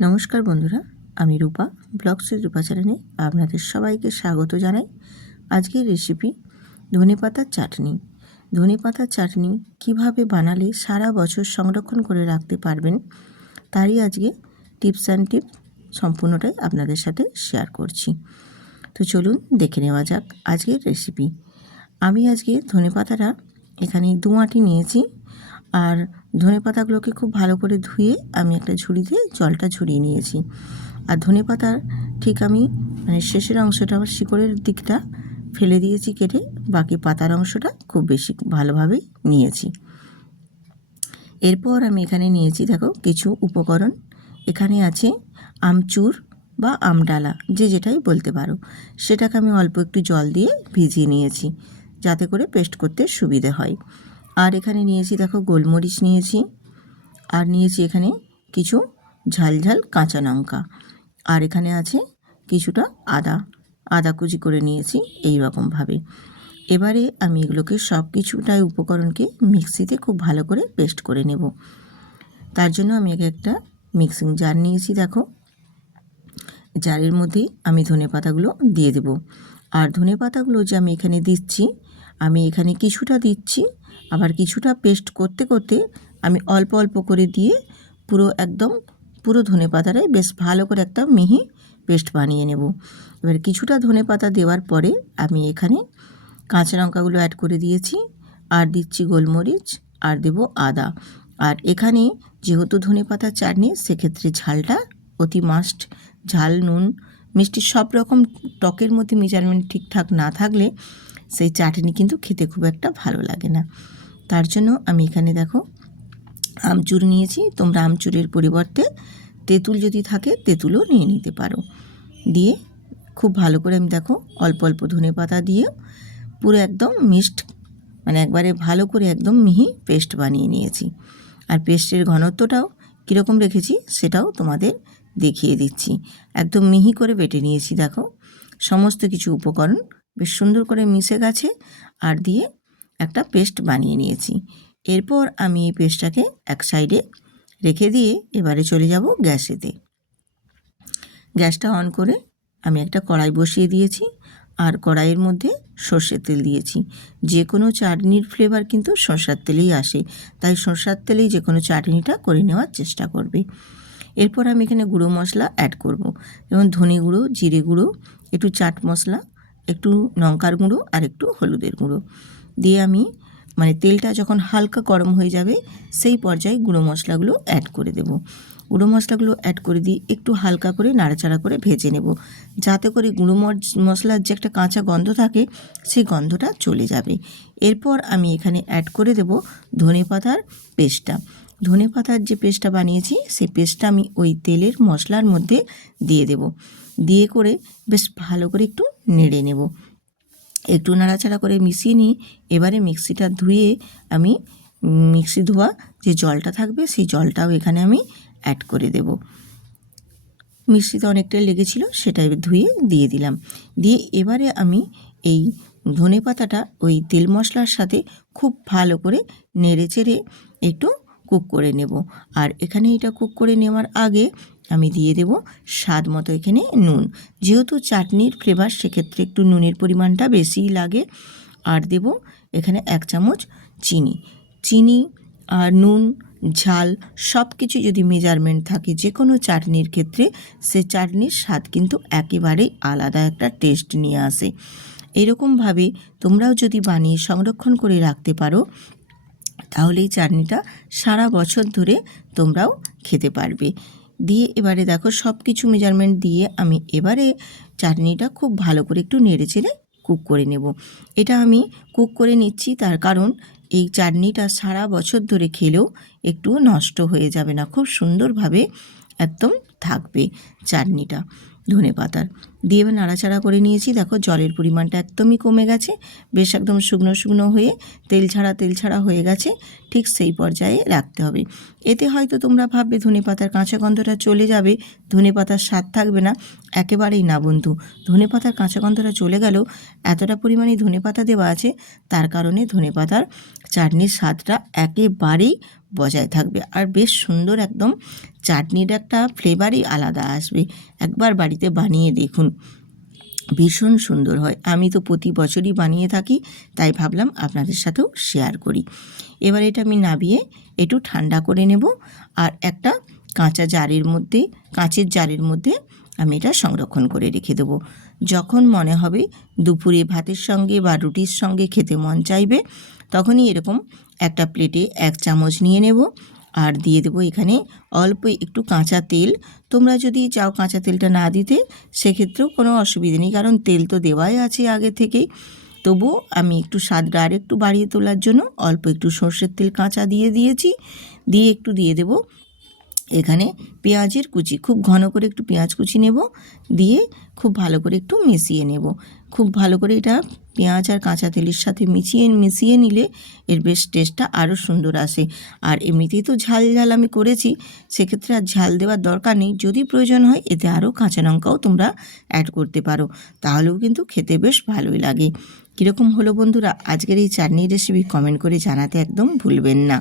নমস্কার বন্ধুরা, আমি রূপা ব্লগস উইথ রূপা চ্যানেলে আপনাদের সবাইকে স্বাগত জানাই। আজকের রেসিপি ধনেপাতার চাটনি। ধনেপাতার চাটনি কিভাবে বানালে সারা বছর সংরক্ষণ করে রাখতে পারবেন, তারই আজকে টিপস অ্যান্ড টিপস সম্পূর্ণটাই আপনাদের সাথে শেয়ার করছি। তো চলুন দেখে নেওয়া যাক আজকের রেসিপি। আমি আজকে ধনেপাতাটা এখানে 2 আঁটি নিয়েছি, আর ধনেপাতাগুলোকে খুব ভালো করে ধুয়ে আমি একটা ঝুড়িতে জলটা ঝরিয়ে নিয়েছি। আর ধনেপাতার ঠিক আমি শেষের অংশটা, আমার শিকড়ের দিকটা ফেলে দিয়েছি কেটে, বাকি পাতার অংশটা খুব বেশি ভালোভাবে নিয়েছি। এরপর আমি এখানে নিয়েছি দেখো কিছু উপকরণ। এখানে আছে আমচুর বা আমডালা, যে যেটাই বলতে পারো, সেটাকে আমি অল্প একটু জল দিয়ে ভিজিয়ে নিয়েছি যাতে করে পেস্ট করতে সুবিধে হয়। আর এখানে নিয়েছি দেখো গোলমরিচ নিয়েছি, আর নিয়েছি এখানে কিছু ঝালঝাল কাঁচা লঙ্কা, আর এখানে আছে কিছুটা আদা কুচি করে নিয়েছি এই রকমভাবে। এবারে আমি এগুলোকে সব কিছুটাই উপকরণকে মিক্সিতে খুব ভালো করে পেস্ট করে নেব। তার জন্য আমি একটা মিক্সিং জার নিয়েছি। দেখো, জারের মধ্যেই আমি ধনেপাতাগুলো দিয়ে দেব। আর ধনেপাতাগুলো যে আমি এখানে দিচ্ছি, আমি এখানে কিছুটা দিচ্ছি, আবার কিছুটা পেস্ট করতে করতে আমি অল্প অল্প করে দিয়ে পুরো ধনেপাতাটাই বেশ ভালো করে একটা মিহি পেস্ট বানিয়ে নেব। এবার কিছুটা ধনেপাতা দেওয়ার পরে আমি এখানে কাঁচা লঙ্কাগুলো অ্যাড করে দিয়েছি, আর দিচ্ছি গোলমরিচ, আর দেব আদা। আর এখানে যেহেতু ধনেপাতার চাটনি, সেক্ষেত্রে ঝালটা অতি মাস্ট। ঝাল, নুন, মিষ্টি সব রকম টকের মধ্যে মেজারমেন্ট ঠিকঠাক না থাকলে সেই চাটনি কিন্তু খেতে খুব একটা ভালো লাগে না। তার জন্য আমি এখানে দেখো আমচুর নিয়েছি। তোমরা আমচুরের পরিবর্তে তেঁতুল যদি থাকে তেঁতুলও নিয়ে নিতে পারো। দিয়ে খুব ভালো করে আমি দেখো অল্প অল্প ধনেপাতা দিয়ে পুরো একদম একবারে ভালো করে একদম মিহি পেস্ট বানিয়ে নিয়েছি। আর পেস্টের ঘনত্বটাও কীরকম রেখেছি সেটাও তোমাদের দেখিয়ে দিচ্ছি। একদম মিহি করে বেটে নিয়েছি। দেখো, সমস্ত কিছু উপকরণ বেশ সুন্দর করে মিশে গেছে, আর দিয়ে একটা পেস্ট বানিয়ে নিয়েছি। এরপর আমি এই পেস্টটাকে এক সাইডে রেখে দিয়ে এবারে চলে যাব গ্যাসেতে। গ্যাসটা অন করে আমি একটা কড়াই বসিয়ে দিয়েছি, আর কড়াইয়ের মধ্যে সর্ষের তেল দিয়েছি। যে কোনো চাটনির ফ্লেভার কিন্তু সরষের তেলেই আসে, তাই সরষের তেলেই যে কোনো চাটনিটা করে নেওয়ার চেষ্টা করবে। এরপর আমি এখানে গুঁড়ো মশলা অ্যাড করব, যেমন ধনে গুঁড়ো, জিরে গুঁড়ো, একটু চাট মশলা, একটু লঙ্কার গুঁড়ো, আর একটু হলুদের গুঁড়ো দিয়ে আমি তেলটা যখন হালকা গরম হয়ে যাবে সেই পর্যায়ে গুঁড়ো মশলাগুলো অ্যাড করে দেব। গুঁড়ো মশলাগুলো অ্যাড করে দিয়ে একটু হালকা করে নাড়াচাড়া করে ভেজে নেব, যাতে করে গুঁড়ো মশলার যে একটা কাঁচা গন্ধ থাকে সেই গন্ধটা চলে যাবে। এরপর আমি এখানে অ্যাড করে দেব ধনেপাতার পেস্টটা। ধনেপাতার যে পেস্টটা বানিয়েছি সেই পেস্টটা আমি ওই তেলের মশলার মধ্যে দিয়ে দেব। দিয়ে করে বেশ ভালো করে একটু নেড়ে নেব। একটু নাড়াচাড়া করে মিশিয়ে নিই। এবারে মিক্সিটা ধুয়ে আমি মিক্সি ধোয়া যে জলটা থাকবে সেই জলটাও এখানে আমি অ্যাড করে দেব। মিক্সিতে অনেকটাই লেগেছিল, সেটা ধুয়ে দিয়ে দিলাম। দিয়ে এবারে আমি এই ধনেপাতাটা ওই তেল মশলার সাথে খুব ভালো করে নেড়ে চেড়ে একটু কুক করে নেব। আর এখানে এটা কুক করে নেওয়ার আগে আমি দিয়ে দেব স্বাদ মতো এখানে নুন। যেহেতু চাটনির ফ্লেভার, সেক্ষেত্রে একটু নুনের পরিমাণটা বেশিই লাগে। আর দেব এখানে 1 চামচ চিনি। আর নুন, ঝাল সব কিছু যদি মেজারমেন্ট থাকে যে কোনো চাটনির ক্ষেত্রে, সে চাটনির স্বাদ কিন্তু একেবারেই আলাদা একটা টেস্ট নিয়ে আসে। এরকমভাবে তোমরাও যদি বানিয়ে সংরক্ষণ করে রাখতে পারো, তাহলে এই চাটনিটা সারা বছর ধরে তোমরাও খেতে পারবে। দিয়ে এবারে দেখো সব কিছু মেজারমেন্ট দিয়ে আমি এবারে চাটনিটা খুব ভালো করে একটু নেড়ে চেড়ে কুক করে নেব। এটা আমি কুক করে নিচ্ছি, তার কারণ এই চাটনিটা সারা বছর ধরে খেলেও একটু নষ্ট হয়ে যাবে না, খুব সুন্দরভাবে একদম থাকবে চাটনিটা ধনেপাতার। দিয়ে এবার নাড়াচাড়া করে নিয়েছি। দেখো জলের পরিমাণটা একদমই কমে গেছে, বেশ একদম শুকনো শুকনো হয়ে তেল ছাড়া হয়ে গেছে। ঠিক সেই পর্যায়ে রাখতে হবে। এতে হয়তো তোমরা ভাববে ধনেপাতার কাঁচা গন্ধটা চলে যাবে, ধনেপাতার স্বাদ থাকবে না। একেবারেই না বন্ধু, ধনেপাতার কাঁচা গন্ধটা চলে গেলেও এতটা পরিমাণে ধনেপাতা দেওয়া আছে, তার কারণে ধনেপাতার চাটনির স্বাদটা একেবারেই বজায় থাকবে আর বেশ সুন্দর একদম চাটনির একটা ফ্লেভারই আলাদা আসবে। একবার বাড়িতে বানিয়ে দেখুন, ভীষণ সুন্দর হয়। আমি তো প্রতি বছরই বানিয়ে থাকি, তাই ভাবলাম আপনাদের সাথেও শেয়ার করি। এবার এটা আমি নামিয়ে একটু ঠান্ডা করে নেব আর একটা কাঁচের জারের মধ্যে আমি এটা সংরক্ষণ করে রেখে দেবো। যখন মনে হবে দুপুরে ভাতের সঙ্গে বা রুটির সঙ্গে খেতে মন চাইবে, তখনই এরকম একটা প্লেটে 1 চামচ নিয়ে নেব আর দিয়ে দেবো এখানে অল্প একটু কাঁচা তেল। তোমরা যদি চাও কাঁচা তেলটা না দিতে, সেক্ষেত্রেও কোনো অসুবিধে নেই, কারণ তেল তো দেওয়াই আছে আগে থেকেই। তবুও আমি একটু স্বাদটা আর একটু বাড়িয়ে তোলার জন্য অল্প একটু সর্ষের তেল কাঁচা দিয়ে দিয়েছি। দিয়ে একটু দিয়ে দেবো এখানে পেঁয়াজের কুচি, খুব ঘন করে একটু পেঁয়াজ কুচি নেব, দিয়ে খুব ভালো করে একটু মিশিয়ে নেব। খুব ভালো করে এটা পেঁয়াজ আর কাঁচা তেলের সাথে মিশিয়ে নিলে এর বেশ টেস্টটা আরও সুন্দর আসে। আর এমনিতেই তো ঝাল আমি করেছি, সেক্ষেত্রে আর ঝাল দেওয়ার দরকার নেই। যদি প্রয়োজন হয় এতে আরও কাঁচা লঙ্কাও তোমরা অ্যাড করতে পারো, তাহলেও কিন্তু খেতে বেশ ভালোই লাগে। কীরকম হলো বন্ধুরা আজকের এই চাটনির রেসিপি কমেন্ট করে জানাতে একদম ভুলবেন না।